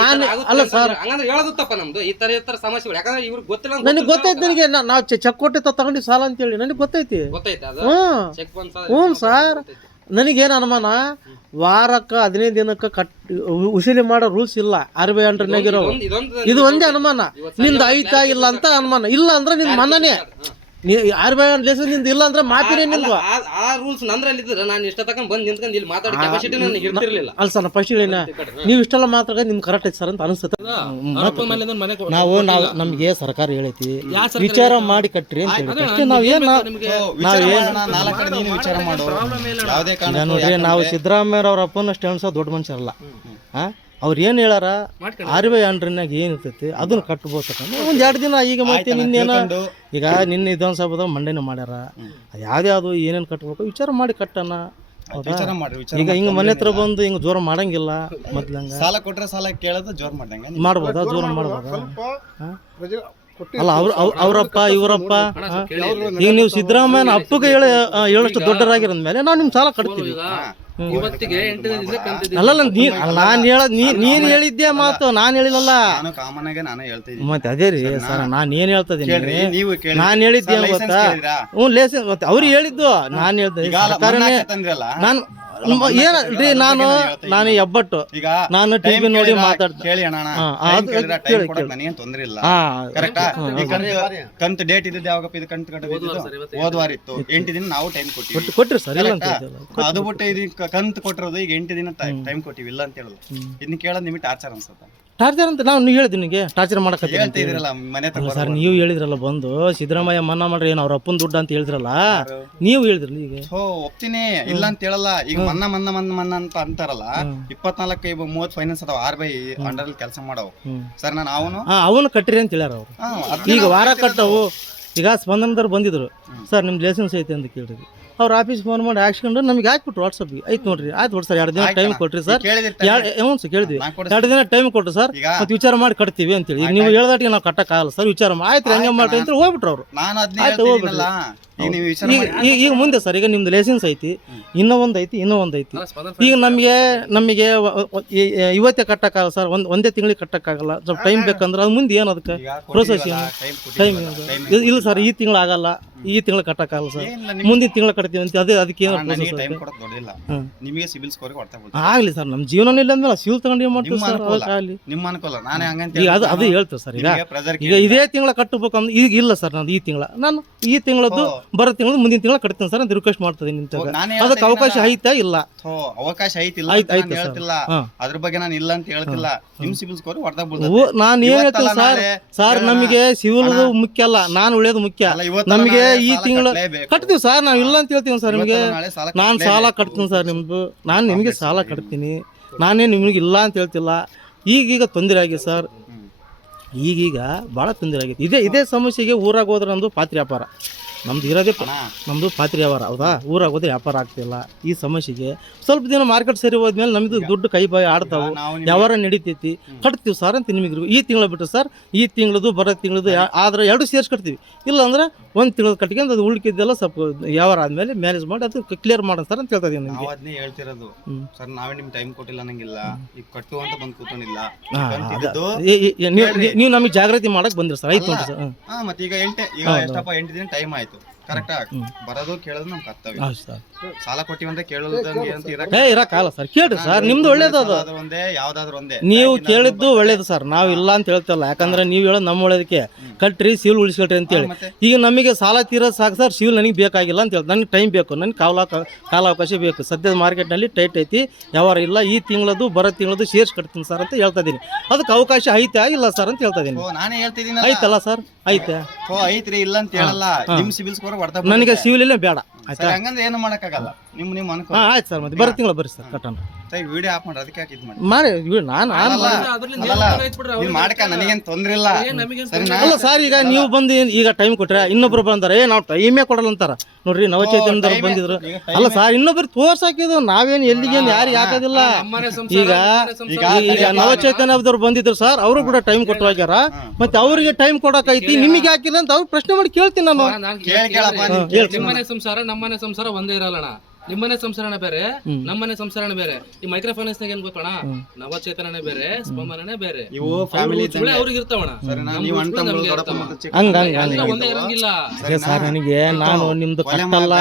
ನಾನು ಅಲ್ಲ ಸರ್ ಹಂಗಂದ್ರೆ ಹೇಳೋದು ತಪ್ಪ ನಮ್ದು. ಈ ತರ ಈ ತರ ಸಮಸ್ಯೆಗಳು. ಯಾಕಂದ್ರೆ ಇವ್ರಿಗೆ ಗೊತ್ತಿಲ್ಲ ನನಗೆ ಗೊತ್ತೈತಿ ನನಗೆ. ನಾವು ಚೆಕ್ ಕೊಟ್ಟೆ ತಗೊಂಡು ಸಾಲ ಅಂತೇಳಿ. ನನಗೆ ಗೊತ್ತೈತಿ. ಹ್ಞೂ. ಸರ್ ನನಗೇನು ಅನುಮಾನ? ವಾರಕ್ಕೆ ಹದಿನೈದು ದಿನಕ್ಕೆ ಕಟ್ ಉಸಿರಿ ಉಸಿಲಿ ಮಾಡೋ ರೂಲ್ಸ್ ಇಲ್ಲ. ಆರ್ ಬಿ ಐ ಇದೊಂದು ಇದು ಒಂದೇ ಅನುಮಾನ. ನಿಂದು ಐತಾ ಇಲ್ಲ ಅಂತ ಅನುಮಾನ. ಇಲ್ಲ ಅಂದ್ರೆ ನಿಂದು ಮನ್ನನೇ ನೀ ಆರ್ ಬಿ ಅಂಡ್ ಲೇಸನ್ ನಿಂದು ಇಲ್ಲ ಅಂದ್ರೆ ಮಾತಿನೇ ನಿಂದು ಆ ರೂಲ್ಸ್ ನಂದ್ರಲ್ಲಿ ಇದ್ರೆ ನಾನು ಇಷ್ಟ ತಕೊಂಡ್ ಬಂದ್ ನಿಂತ್ಕೊಂಡು ಇಲ್ಲಿ ಮಾತಾಡೋ ಕೆಪಾಸಿಟಿ ನನಗೆ ಇರ್ತಿರ್ಲಿಲ್ಲ ಅಲ್ಲ ಸರ್ ಫಸ್ಟ್ ಹೇಳಿನ ನೀವು ಇಷ್ಟೆಲ್ಲ ಮಾತ್ರ ನಿಮ್ಗೆ ಕರೆಕ್ಟ್ ಐತೆ ಸರ್ ಅಂತ ಅನಿಸುತ್ತೆ. ನಾವು ನಾವು ನಮಗೆ ಸರ್ಕಾರ ಹೇಳೈತಿ ವಿಚಾರ ಮಾಡಿ ಕಟ್ರಿ ಅಂತ ಹೇಳಿ ಅಷ್ಟೇ ನಾವು ಏನು ವಿಚಾರ ಮಾಡೋಣ, ನಾಲ್ಕು ಕಡೆ ನೀನು ವಿಚಾರ ಮಾಡು ಯಾವುದೇ ಕಾರಣ ನೋಡ್ರಿ ನಾವು ಸಿದ್ದರಾಮಯ್ಯ ಅವ್ರ ಅಪ್ಪನಷ್ಟು ಹೇಳ ದೊಡ್ಡ ಮನುಷ್ಯ ಅಲ್ಲ ಆ? ಅವ್ರು ಏನು ಹೇಳಾರ ಆರ್ ಬಿ ಅಂಡ್ರಿನಾಗ ಏನು ಇರ್ತೈತಿ? ಅದನ್ನ ಕಟ್ಬೋದು ಒಂದು ಎರಡು ದಿನ ಈಗ ಮತ್ತೆ ನಿನ್ನೇನ ಈಗ ನಿನ್ನೆ ವಿಧಾನಸಭಾದಾಗ ಮಂಡನೆ ಮಾಡ್ಯಾರ. ಅದು ಯಾವ್ದ್ಯಾವ್ದು ಏನೇನು ಕಟ್ಬೇಕು ವಿಚಾರ ಮಾಡಿ ಕಟ್ಟಣ. ಹೌದಾ ವಿಚಾರ ಮಾಡ್ರಿ ಈಗ ಹಿಂಗೆ ಮನೆ ಹತ್ರ ಬಂದು ಹಿಂಗೆ ಜೋರ ಮಾಡಂಗಿಲ್ಲ ಮೊದ್ಲಂಗ ಸಾಲ ಕೊಟ್ರೆ ಸಾಲ ಕೇಳೋದು ಜೋರ ಮಾಡ್ದಂಗ. ಮಾಡ್ಬೋದಾ? ಜೋರ ಮಾಡ್ಬೋದಾ? ಅಲ್ಲ ಅವ್ರ ಅವ್ರ- ಅವರಪ್ಪ ಇವರಪ್ಪ? ಈಗ ನೀವು ಸಿದ್ದರಾಮಯ್ಯನ ಅಪ್ಪಗೆ ಹೇಳ ಹೇಳಷ್ಟು ದೊಡ್ಡರಾಗಿರೋದ್ ಮೇಲೆ ನಾವು ನಿಮ್ ಸಾಲ ಕಟ್ತೀವಿ ಇವತ್ತಿಗೆ ಅಲ್ಲಲ್ಲ ನೀ ನಾನ್ ಹೇಳ ನೀ ನೀನ್ ಹೇಳಿದ್ದೆ ಮಾತು ನಾನ್ ಹೇಳಿಲ್ಲಲ್ಲ. ನಾನು ಕಾಮನ್ ಆಗಿ ನಾನು ಹೇಳ್ತಾ ಇದ್ದೀನಿ. ಮತ್ತೆ ಅದೇ ರೀ ಸರ್ ನಾನ್ ಏನ್ ಹೇಳ್ತಾ ಇದ್ದೀನಿ? ನೀವು ಕೇಳಿ ನಾನ್ ಹೇಳಿದ್ದೆ ಗೊತ್ತಾ? ಹ್ಞೂ ಲೇಸನ್ ಮತ್ತೆ ಅವ್ರು ಹೇಳಿದ್ದು ನಾನ್ ಹೇಳ್ತಾ ಸರ್ಕಾರನೇ ನಾನು ಅಲ್ಲ, ಏನ ತಂದ್ರಲ್ಲ, ನಾನು ನಾನು ಹೇಳ್ತಾ ನಾನು ಎಬ್ಬಟ್ಟು. ಈಗ ನಾನು time ಟಿವಿ ನೋಡಿ ಮಾತಾಡ್ತೀನಿ ಮಾತಾಡ್ತಾ ಕೇಳಿ ಅಣ್ಣ? ಕೇಳಿ. ನನಗೇನ್ ತೊಂದ್ರೆ ಇಲ್ಲ. ಕರೆಕ್ಟಾ ಈ ಕಂತು ಕಂತು ಡೇಟ್ ಇದ್ದದ್ದು ಯಾವಾಗಪ್ಪ? ಇದು ಕಂತು ಕಟ್ಟಬೇಕು ಹೋದ್ವಾರ ಇತ್ತು. ಎಂಟು ದಿನ ನಾವು ಟೈಮ್ ಕೊಟ್ಟಿವಿ. ಕೊಟ್ಟು ಕೊಟ್ರಿ ಸರ್ ಇಲ್ಲ ಅಂತ ಕರೆಕ್ಟಾ? ಹೇಳ್ತಿಲ್ಲ. ಅದು ಬಿಟ್ಟು ಇದು ಕಂತು ಕೊಟ್ಟಿರೋದು ಈಗ ಎಂಟು ದಿನ ಟೈಮ್ ಕೊಟ್ಟಿವಿ ಇಲ್ಲ ಅಂತ ಹೇಳೋದು ಇದನ್ನ ಕೇಳೋದು ನಿಮಗೆ ಟಾರ್ಚರ್ ಅನ್ಸುತ್ತೆ. ಟಾರ್ಚರ್ ಅಂತ ನಾನು ನೀವು ಹೇಳಿದೆ ನಿಮಗೆ ಟಾರ್ಚರ್ ಮಾಡಕ್ಕೆ ಹೇಳ್ತಾ ಇದ್ರಲ್ಲ ಮನೆ ಸರ್ ನೀವು ಹೇಳಿದ್ರಲ್ಲ ಬಂದು ಸಿದ್ದರಾಮಯ್ಯ ಮನ್ನಾ ಮಾಡ್ರಿ ಏನು ಅವ್ರ ಅಪ್ಪನ ದುಡ್ಡು ಅಂತ ಹೇಳಿದ್ರಲ್ಲ? ನೀವು ಹೇಳಿದ್ರಿ ಈಗ. ಸೊ ಒಪ್ತೀನಿ. ಇಲ್ಲ ಅಂತ ಹೇಳಲ್ಲ. ಈಗ ಮನ್ನಾ ಮನ್ನ ಮನ್ನ ಮನ್ನ ಅಂತ ಅಂತಾರಲ್ಲ ಇಪ್ಪತ್ನಾಲ್ಕು ಇವ ಮೂವತ್ ಫೈನಾನ್ಸ್ ಅದಾವ ಆರ್ ಬೈ ಅಂಡರ್ ಕೆಲಸ ಮಾಡವು. ಸರ್ ನಾನು ಅವನು? ಅವನು ಕಟ್ಟಿರಿ ಅಂತ ಹೇಳ್ಯಾರ ಅವ್ರು. ಈಗ ವಾರ. ಕಟ್ಟವು. ಈಗ ಸ್ಪಂದನದವ್ರು ಬಂದಿದ್ರು. ಸರ್ ನಿಮ್ಮ ಲೈಸೆನ್ಸ್ ಐತೆ ಅಂತ ಕೇಳಿದ್ರಿ. ಅವ್ರ ಆಫೀಸ್ ಫೋನ್ ಮಾಡಿ ಹಾಕ್ಸ್ಕೊಂಡು ನಮಗೆ ಹಾಕ್ಬಿಟ್ರು ವಾಟ್ಸಪ್ಗೆ ಆಯ್ತು ನೋಡ್ರಿ ಆಯ್ತು ನೋಡಿ ಸರ್ ಎರಡು ದಿನ ಟೈಮ್. ಕೊಟ್ರಿ ಸರ್. ಹ್ಞೂ ಸರ್ ಕೇಳಿದ್ವಿ. ಎರಡು ದಿನ ಟೈಮ್ ಕೊಟ್ರು ಸರ್. ಮತ್ತೆ ವಿಚಾರ ಮಾಡಿ ಕಟ್ತೀವಿ ಅಂತೇಳಿ. ಈಗ ನೀವು ಹೇಳ್ದಾಟಿಗೆ ನಾವು ಕಟ್ಟಕ್ಕಾಗಲ್ಲ ಸರ್ ವಿಚಾರ ಮಾಡಿ. ಆಯ್ತು ಹಂಗೆ ಮಾಡ್ರಿ ಅಂತ ಹೋಗ್ಬಿಟ್ರು ಅವರು. ಆಯ್ತು, ಹೇಳ್ತಿದ್ದೀನಲ್ಲ ಈಗ ನೀವು ವಿಚಾರ ಈಗ ಮಾಡಿ. ಈಗ- ಈಗ ಮುಂದೆ ಸರ್ ಈಗ ನಿಮ್ದು ಲೈಸೆನ್ಸ್ ಐತಿ ಇನ್ನೂ ಒಂದು ಐತಿ ಇನ್ನೂ ಒಂದು ಐತಿ. ಈಗ ನಮಗೆ ನಮಗೆ ವ- ವ- ಈ- ಈ- ಇವತ್ತೇ ಕಟ್ಟಕ್ಕಾಗಲ್ಲ ಸರ್ ಒಂದು ಒಂದೇ ತಿಂಗಳಿಗೆ ಕಟ್ಟಕ್ಕಾಗಲ್ಲ. ಸ್ವಲ್ಪ ಟೈಮ್ ಬೇಕಂದ್ರೆ ಅದು ಮುಂದೆ ಏನು ಅದಕ್ಕೆ? ಪ್ರೋಸೆಸ್ ಏನು? ಟೈಮ್ ಇಲ್ಲ ಸರ್ ಈ ತಿಂಗಳು ಆಗಲ್ಲ. ಈ ತಿಂಗಳು ಕಟ್ಟಕ್ಕಾಗಲ್ಲ ಸರ್. ಏನಿಲ್ಲ, ನಿಮ್ಗೆ- ಮುಂದಿನ ತಿಂಗಳು ಕಟ್ತೀವಿ ಅಂತ ಅದೇ ಅದಕ್ಕೆ ಏನು ಪ್ರೋಸೆಸ್ ಟೈಮ್ ಕೊಡೋದು ದೊಡ್ಡಿಲ್ಲ ಹ್ಮ್. ನಿಮಗೆ ಸಿಬಿಲ್ ಸ್ಕೋರ್. ಆಗಲಿ ಸರ್ ನಮ್ಮ ಜೀವನ ಇಲ್ಲ ಅಂದ್ಮೇಲೆ ಸಿವಿಲ್ ತಗೊಂಡು ಏನು ಮಾಡ್ತೀವಿ ನಿಮ್ಮ ಸರ್? ಅನುಕೂಲ. ಅದಕ್ಕಾಗಲಿ ನಿಮ್ಮ ಅನುಕೂಲ. ನಾನೇ ಹಂಗಂತ ಈಗ ಅದು ಅದು. ಹೇಳ್ತೀವಿ ಸರ್ ಈಗ ಈಗ. ಇದೇ ತಿಂಗಳ ಕಟ್ಟಬೇಕಂದ್ರೆ ಈಗ ಇಲ್ಲ ಸರ್ ನಾನು ಈ ತಿಂಗಳ. ನಾನು ಈ ತಿಂಗಳದ್ದು ಓ. ಬರೋ ತಿಂಗಳು ಮುಂದಿನ ತಿಂಗಳ ಕಟ್ತೀನಿ ಸರ್ ಅಂತ ರಿಕ್ವೆಸ್ಟ್ ಮಾಡ್ತೀನಿ ನಿಂತಾಗ ನಾನೇ ಅದಕ್ಕೆ ಅವಕಾಶ. ಐತಾ ಇಲ್ಲ? ಥೋ, ಅವಕಾಶ ಐತಿಲ್ಲ ಸರ್. ಹೇಳ್ತಿಲ್ಲ. ಹಾ. ಅದ್ರ ಬಗ್ಗೆ ನಾನು ಇಲ್ಲ ಅಂತ ಹೇಳ್ತಿಲ್ಲ. ನಿಮ್ ಸಿಬಿಲ್ ಸ್ಕೋರ್ ಹೊಡೆದಾಗ ನಾನು ಏನ್ ಹೇಳ್ತೀನಿ ಸರ್? ಸರ್ ನಮಗೆ ಸಿವಿಲ್ ಮುಖ್ಯ ಅಲ್ಲ ನಾನು ಉಳಿಯೋದು ಮುಖ್ಯ. ನಮಗೆ ಈ ತಿಂಗಳು ಕಟ್ತೀವಿ ಸರ್ ನಾವು ಇಲ್ಲ ಅಂತ ಹೇಳ್ತೀವಿ ಸರ್ ನಿಮಗೆ. ನಾನು ಸಾಲ ಕಟ್ತೀನಿ ಸರ್ ನಿಮ್ದು. ನಾನು ನಿಮಗೆ ಸಾಲ ಕಟ್ತೀನಿ. ನಾನೇ ನಿಮಗೆ ಇಲ್ಲ ಅಂತ ಹೇಳ್ತಿಲ್ಲ. ಈಗೀಗ ತೊಂದರೆ ಆಗಿದೆ ಸರ್. ಈಗೀಗ ಭಾಳ ತೊಂದರೆ ಆಗಿದೆ. ಇದೇ ಇದೇ ಸಮಸ್ಯೆಗೆ ಊರಾಗ ಹೋದ್ರೆ ನಮ್ಮದು ಪಾತ್ರೆ ವ್ಯಾಪಾರ. ನಮ್ದು ಇರೋದೇ ನಮ್ಮದು ಪಾತ್ರೆ ವ್ಯವಹಾರ ಹೌದಾ? ಊರಾಗ ಹೋದ್ರೆ ವ್ಯಾಪಾರ ಆಗ್ತಿಲ್ಲ. ಈ ಸಮಸ್ಯೆಗೆ ಸ್ವಲ್ಪ ದಿನ ಮಾರ್ಕೆಟ್ ಸರಿ ಹೋದ್ಮೇಲೆ ನಮ್ದು ದುಡ್ಡು ಕೈ ಬಾಯಿ ಆಡ್ತಾವೆ. ವ್ಯವಹಾರ ನಡೀತೈತಿ. ಕಟ್ತೀವಿ ಸರ್ ಅಂತ ನಿಮಗೆ ಈ ತಿಂಗಳು ಬಿಟ್ಟು ಸರ್ ಈ ತಿಂಗಳದು ಬರೋ ತಿಂಗಳದು ಆದ್ರೆ ಎರಡು ಸೇರ್ಸಿ ಕಟ್ತೀವಿ ಇಲ್ಲ ಅಂದ್ರೆ ಒಂದು ತಿಂಗಳು ಕಟ್ಕೊಂಡು ಅದು ಉಳ್ಕಿದ್ದೆಲ್ಲ ಸ್ವಲ್ಪ ವ್ಯವಹಾರ ಆದಮೇಲೆ ಮ್ಯಾನೇಜ್ ಮಾಡಿ ಅದು ಕ್ಲಿಯರ್ ಮಾಡೋಣ ಸರ್ ಅಂತ ಹೇಳ್ತಾ ಇದೀನಿ ನಾವು ಅದನ್ನೇ ಹೇಳ್ತಿರೋದು. ಸರ್ ನಾವೇ ನಿಮ್ಗೆ ಟೈಮ್ ಕೊಟ್ಟಿಲ್ಲ ಅನ್ನಂಗಿಲ್ಲ ಈಗ ಕಟ್ಟು ಅಂತ ಬಂದ್ ಕೂತ್ಕೊಂಡಿಲ್ಲ. ನೀವು ನಮಗೆ ಜಾಗೃತಿ ಮಾಡಕ್ಕೆ ಬಂದಿರಿ ಸರ್. ಆಯ್ತು ಸರ್. ಮತ್ತೆ ಈಗ ಎಂಟು ಈಗ ಎಷ್ಟಪ್ಪ ಎಂಟು ದಿನ ಟೈಮ್ ಆಯ್ತು. ಕರೆಕ್ಟಾ ಬರೋದು ಕೇಳೋದು ನಮ್ ಕರ್ತವ್ಯ. ಸರ್. ಸಾಲ ಕೇಳೋದಂಗೆ ಅಂತ ಏ ಇರಕ್ಕಾಗಲ್ಲ ಸರ್. ಕೇಳ್ರಿ ಸರ್. ನಿಮ್ದು ಒಳ್ಳೇದು ಅದು. ಒಂದೇ ಯಾವ್ದಾದ್ರು ಒಂದೇ. ನೀವು ಕೇಳಿದ್ದು ಒಳ್ಳೇದು ಸರ್. ನಾವು ಇಲ್ಲ ಅಂತ ಹೇಳ್ತಲ್ಲ ಯಾಕಂದ್ರೆ ನೀವು ಹೇಳೋದು ನಮ್ಮ ಒಳ್ಳೇದಕ್ಕೆ. ಕಟ್ರಿ ಸಿವಿಲ್ ಉಳಿಸ್ಕೊಳ್ರಿ ಅಂತೇಳಿ? ಈಗ ನಮಗೆ ಸಾಲ ತೀರೋದು ಸಾಕು ಸರ್. ಸಿವಿಲ್ ನನಗೆ ಬೇಕಾಗಿಲ್ಲ ಅಂತ ಹೇಳಿ. ನನಗೆ ಟೈಮ್ ಬೇಕು. ನನಗೆ ಕಾಲ ಕಾಲಾವಕಾಶ ಬೇಕು. ಸದ್ಯದ ಮಾರ್ಕೆಟ್ನಲ್ಲಿ ಟೈಟ್ ಐತಿ. ವ್ಯವಹಾರ ಇಲ್ಲ ಈ ತಿಂಗಳದು ಬರೋ ತಿಂಗಳದು ಶೇರ್ಸ್ ಕಟ್ತೀನಿ ಸರ್ ಅಂತ ಹೇಳ್ತಾ ಇದೀನಿ. ಅದಕ್ಕೆ ಅವಕಾಶ ಐತೆ ಇಲ್ಲ ಸರ್ ಅಂತ ಹೇಳ್ತಾ ಇದೀನಿ. ನಾನೇ ಐತಲ್ಲ ಸರ್? ಐತೆ. ಓ ಐತ್ರಿ ಇಲ್ಲ ಅಂತ ಹೇಳಲ್ಲ. ನಿಮ್ ಸಿಬಿಲ್ ಸ್ಕೋರ್ ನನಗೆ ಸಿವಿಲ್ ಇಲ್ಲ ಬೇಡ. ಆಯ್ತಾ? ಸರ್ ಹಂಗಂದ್ರೆ ಏನು ಮಾಡಕ್ಕಾಗಲ್ಲ. ನಿಮ್ ನಿಮ್ ಅನ್ಕೋ ಹಾಂ ಆಯ್ತು ಸರ್ ಮತ್ತೆ ಬರೋ ತಿಂಗಳು ಬರ್ರಿ ಸರ್ ಕಟ್ಟೋಣ ವಿಡಿಯೋ ಆಫ್ ಮಾಡ್ರಿ ಅದಕ್ಕೆ ಯಾಕೆ ಇದು ಮಾಡಿ ಮಾಡಿ ಇವ್ ನಾನು ನಾನು ಅಲ್ಲ, ಅಲ್ಲ, ನೀವ್ ಮಾಡಕ ನನಗೇನ್ ತೊಂದ್ರೆ ಇಲ್ಲ. ಸರಿನಾ ಅಲ್ಲ ಸರ್ ಈಗ ನೀವು ಬಂದು ಏನ್- ಈಗ ಟೈಮ್ ಕೊಟ್ರೆ ಇನ್ನೊಬ್ರು ಬಂದಾರ. ಏ ನಾವು ಟೈಮೇ ಕೊಡಲ್ಲ ಅಂತಾರ. ನೋಡ್ರಿ ನವಚೈತನ್ಯದವ್ರು ಬಂದಿದ್ರು. ಅಲ್ಲ ಸರ್ ಇನ್ನೊಬ್ರು ತೋರ್ಸಾಕಿದ್ರು ನಾವೇನು ಎಲ್ಲಿಗೇನು ಯಾರಿಗೆ ಹಾಕೋದಿಲ್ಲ. ಈಗ ಈಗ ನವಚೈತನ್ಯದವ್ರು ಬಂದಿದ್ರು ಸರ್ ಅವರು ಕೂಡ ಟೈಮ್ ಕೊಟ್ಟು ಹೋಗ್ಯಾರ. ಮತ್ತೆ ಅವ್ರಿಗೆ ಟೈಮ್ ಕೊಡಕೈತಿ ನಿಮಗೆ ಹಾಕಿಲ್ಲ ಅಂತ ಅವ್ರು ಪ್ರಶ್ನೆ ಮಾಡಿ ಕೇಳ್ತೀನಿ ನಾನು. ನಾನ್ ಕೇಳ್ ಕೇಳಪ್ಪ. ಹಾ, ನೀನ್ ಹೇಳ್ತೀನಿ. ನಿಮ್ಮನೆ ಸಂಸಾರ ನಮ್ಮನೆ ಸಂಸಾರ ಒಂದೇ ಇರಲ್ಲಣ್ಣ. ನಿಮ್ಮನೆ ಸಂಸಾರನೇ ಬೇರೆ ನಮ್ಮನೆ ಸಂಸಾರನೇ ಬೇರೆ. ಈ ಮೈಕ್ರೋ ಫೈನಾನ್ಸ್ ನಾಗ ಏನ್ ಗೊತ್ತಣ್ಣ? ನವಚೇತನೇ ಬೇರೆ ಸ್ಪಂದನನೇ ಬೇರೆ. ಇವು ಫ್ಯಾಮಿಲಿ ಅವ್ರಿಗೆ ಇರ್ತಾವಣ ಒಂದೇ ಇರಂಗಿಲ್ಲ. ಸರ್ ನನಗೆ ನಾನು ನಿಮ್ದು ಕಟ್ಟಲ್ಲ.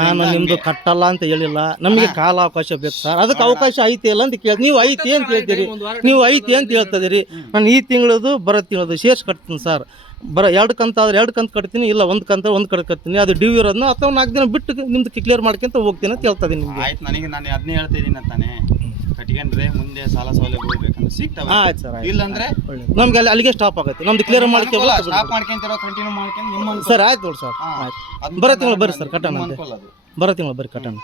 ನಾನು ನಿಮ್ದು ಕಟ್ಟಲ್ಲ ಅಂತ ಹೇಳಿಲ್ಲ. ನಮಗೆ ಕಾಲ ಅವಕಾಶ ಬೇಕು ಸರ್. ಅದಕ್ಕೆ ಅವಕಾಶ ಐತಿ ಇಲ್ಲ ಅಂತ ಕೇಳಿ ನೀವು ಐತಿ ಅಂತ ಹೇಳ್ತೀರಿ. ನೀವು ಐತಿ ಅಂತ ಹೇಳ್ತದಿರಿ ನಾನು ಈ ತಿಂಗಳದು ಬರೋ ತಿಂಗಳದು ಶೇರ್ಸ್ ಕಟ್ತೀನಿ ಸರ್. ಬರೋ ಎರಡು ಕಂತ ಆದ್ರೆ ಎರಡು ಕಂತು ಕಟ್ತೀನಿ ಇಲ್ಲ ಒಂದು ಕಂತ ಒಂದು ಕಡೆ ಕಟ್ತೀನಿ. ಅದು ಡ್ಯೂ ಇರೋದನ್ನ ಅಥವಾ ನಾಲ್ಕು ದಿನ ಬಿಟ್ಟು ನಿಮ್ದು ಕ್ಲಿಯರ್ ಮಾಡ್ಕೊಂತ ಹೋಗ್ತೀನಿ ಅಂತ ಹೇಳ್ತಾ ಇದೀನಿ ನಿಮಗೆ. ಆಯ್ತು ನನಗೆ ನಾನು ಅದನ್ನೇ ಹೇಳ್ತಿದ್ದೀನಿ ಅಂತಾನೆ. ಕಟ್ಕೊಂಡ್ರೆ ಮುಂದೆ ಸಾಲ ಸೌಲಭ್ಯ ಬೇಕಂದ್ರೆ ಸಿಗ್ತವೆ. ಆಯ್ತು ಸರ್ ಆಯ್ತು ನಮ್ಗೆ ಅಲ್ಲಿ ಅಲ್ಲಿಗೆ ಸ್ಟಾಪ್ ಆಗುತ್ತೆ. ನಮ್ದು ಕ್ಲಿಯರ್ ಮಾಡ್ಕೊಂಡು ಸ್ಟಾಪ್ ಮಾಡ್ಕೊಂತಿರೋ ಕಂಟಿನ್ಯೂ ಮಾಡ್ಕೊಂಡು ನಿಮ್ಮ. ಸರ್ ಆಯ್ತು ನೋಡಿ ಸರ್. ಆಯ್ತು. ಬರೋ ತಿಂಗಳು ಬರ್ರಿ ಸರ್ ಕಟ್ಟೋಣ ಅಂತೆ. ಬರೋ ತಿಂಗಳು ಬರ್ರಿ ಕಟ್ಟೋಣ.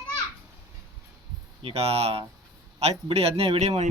ಈಗ ಆಯ್ತು ಬಿಡಿ ಅದನ್ನೇ ವಿಡಿಯೋ ಮಾಡಿ.